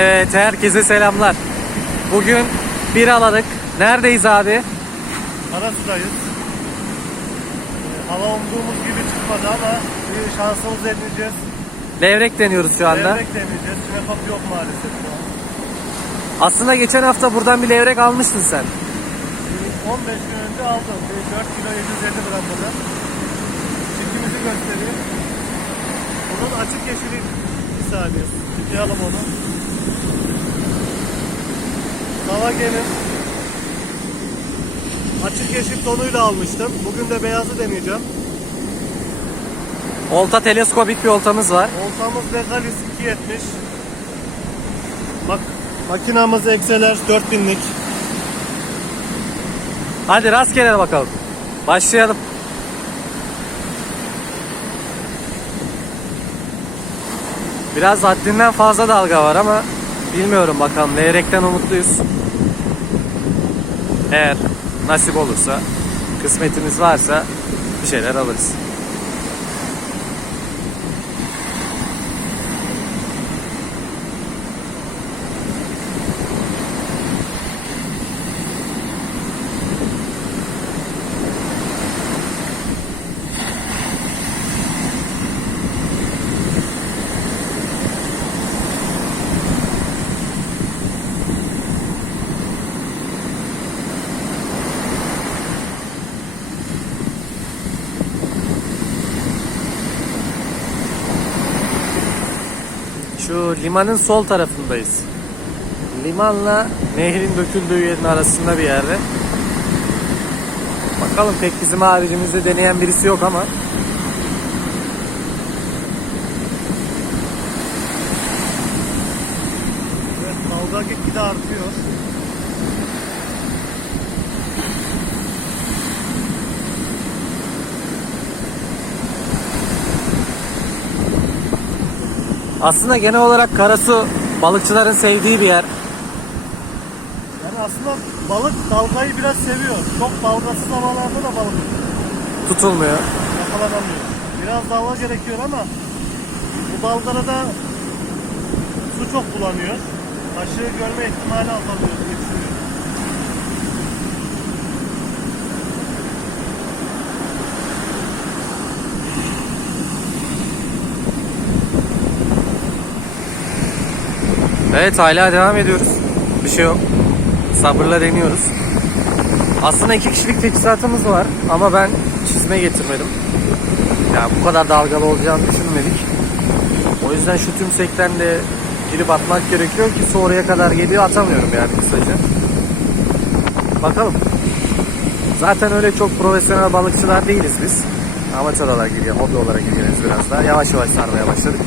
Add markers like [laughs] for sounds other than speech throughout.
Evet herkese selamlar. Bugün bir aladık. Neredeyiz abi? Karasu'dayız. Ee, hava umduğumuz gibi çıkmadı ama bir şansımız deneyeceğiz. Levrek deniyoruz şu anda. Levrek deneyeceğiz. Sinepap yok maalesef şu an. Aslında geçen hafta buradan bir levrek almıştın sen. Bir 15 gün önce aldım. Bir 4 kilo 750 gram kadar. Çiftimizi göstereyim. Bunun açık yeşili bir saniye. Tıklayalım onu. Savage'nin açık yeşil tonuyla almıştım. Bugün de beyazı deneyeceğim. Olta teleskopik bir oltamız var. Oltamız Legalis 270. Bak makinamız Exceler 4000'lik. Hadi rastgele bakalım. Başlayalım. Biraz haddinden fazla dalga var ama bilmiyorum bakalım. Levrekten umutluyuz. Eğer nasip olursa, kısmetimiz varsa bir şeyler alırız. Şu limanın sol tarafındayız. Limanla nehrin döküldüğü yerin arasında bir yerde. Bakalım pek bizim haricimizde deneyen birisi yok ama. Evet, dalga gitgide artıyor. Aslında genel olarak Karasu balıkçıların sevdiği bir yer. Yani aslında balık dalgayı biraz seviyor. Çok dalgasız havalarda da balık Tutulmuyor. yakalanamıyor. Biraz dalga gerekiyor ama bu dalgada da su çok bulanıyor. Taşı görme ihtimali azalıyor Evet hala devam ediyoruz. Bir şey yok. Sabırla deniyoruz. Aslında iki kişilik teçhizatımız var ama ben çizme getirmedim. Ya bu kadar dalgalı olacağını düşünmedik. O yüzden şu tümsekten de girip atmak gerekiyor ki su oraya kadar geliyor atamıyorum yani kısaca. Bakalım. Zaten öyle çok profesyonel balıkçılar değiliz biz. Amatör olarak gidiyor, hobi olarak gidiyoruz biraz daha. Yavaş yavaş sarmaya başladık.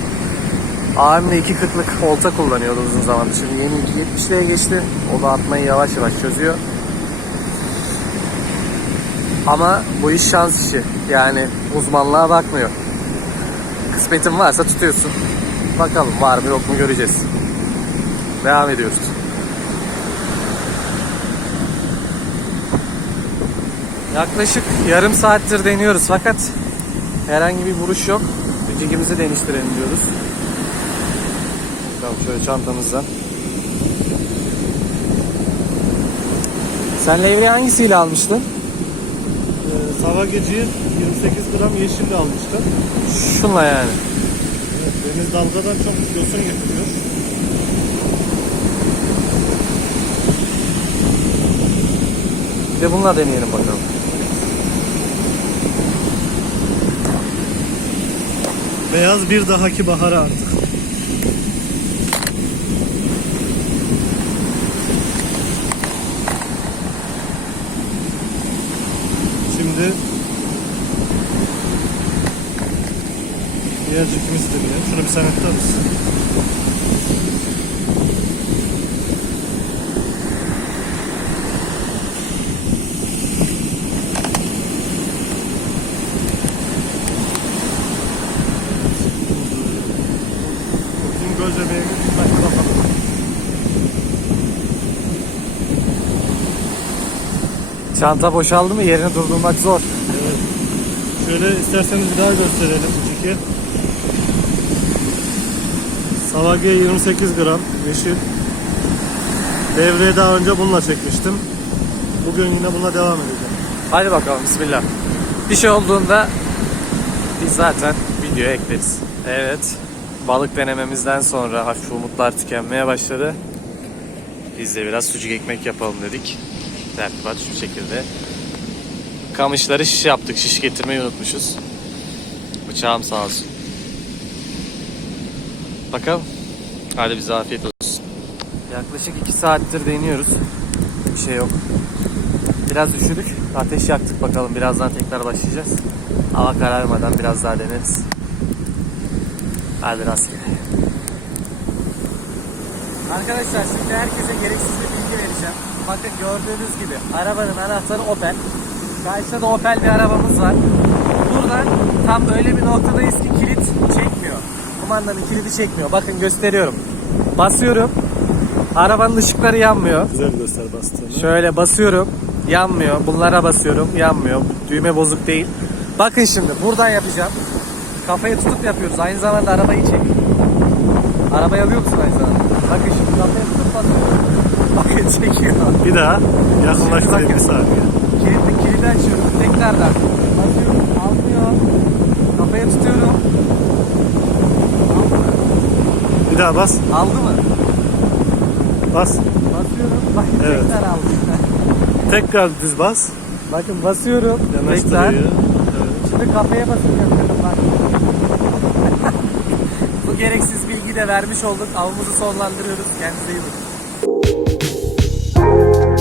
İki kırklık olta kullanıyordu uzun zamandır. Şimdi yeni 70'liğe geçti. O da atmayı yavaş yavaş çözüyor. Ama bu iş şans işi. Yani uzmanlığa bakmıyor. Kısmetin varsa tutuyorsun. Bakalım var mı yok mu göreceğiz. Devam ediyoruz. Yaklaşık yarım saattir deniyoruz fakat herhangi bir vuruş yok. Jigimizi deniştirelim diyoruz. Bakalım şöyle çantamızdan. Sen levreyi hangisiyle almıştın? Ee, Savageci 28 gram yeşille almıştım. Şunla yani. Evet, deniz dalgadan çok yosun getiriyor. Bir de bununla deneyelim bakalım. Beyaz bir dahaki bahara artık. Şimdi diğer cekimizi deneyelim. Şunu bir sen tutar mısın? Uzun göz bebeğini dikkatli bakalım. Çanta boşaldı mı yerini durdurmak zor. Evet. Şöyle isterseniz bir daha gösterelim. Çünkü Savage 28 gram yeşil. Devreyi daha önce bununla çekmiştim. Bugün yine bununla devam edeceğim. Hadi bakalım bismillah. Bir şey olduğunda biz zaten videoya ekleriz. Evet. Balık denememizden sonra hafif umutlar tükenmeye başladı. Biz de biraz sucuk ekmek yapalım dedik. Tertibat şu şekilde. Kamışları şiş yaptık. Şiş getirmeyi unutmuşuz. Bıçağım sağ olsun. Bakalım. Hadi bize afiyet olsun. Yaklaşık 2 saattir deniyoruz. Bir şey yok. Biraz üşüdük. Ateş yaktık bakalım. Birazdan tekrar başlayacağız. Hava kararmadan biraz daha deneriz. Hadi rastgele. Arkadaşlar şimdi herkese gereksiz bir bilgi vereceğim. Bakın gördüğünüz gibi arabanın anahtarı Opel. Karşıda da Opel bir arabamız var. Buradan tam öyle bir noktadayız ki kilit çekmiyor. Kumandanın kilidi çekmiyor. Bakın gösteriyorum. Basıyorum. Arabanın ışıkları yanmıyor. Güzel göster bastığını. Şöyle basıyorum. Yanmıyor. Bunlara basıyorum. Yanmıyor. Düğme bozuk değil. Bakın şimdi buradan yapacağım. Kafayı tutup yapıyoruz. Aynı zamanda arabayı çek. Arabayı alıyor musun aynı zamanda? Bakın şimdi kafayı tutup basıyorum. Bakın çekiyor. Bir daha yakınlaştırayım bir saniye. Kilidi, kilidi açıyorum. Tekrardan. Basıyorum. Almıyor. Kafaya tutuyorum. Bir daha bas. Aldı mı? Bas. Basıyorum. [laughs] Bakın Evet. tekrar aldı. Tekrar düz bas. Bakın basıyorum. Tekrar. Yanaştırıyor. Şimdi kafaya basıp yapıyorum bak. [laughs] Bu gereksiz bilgi de vermiş olduk. Avımızı sonlandırıyoruz. Kendinize iyi bakın. Música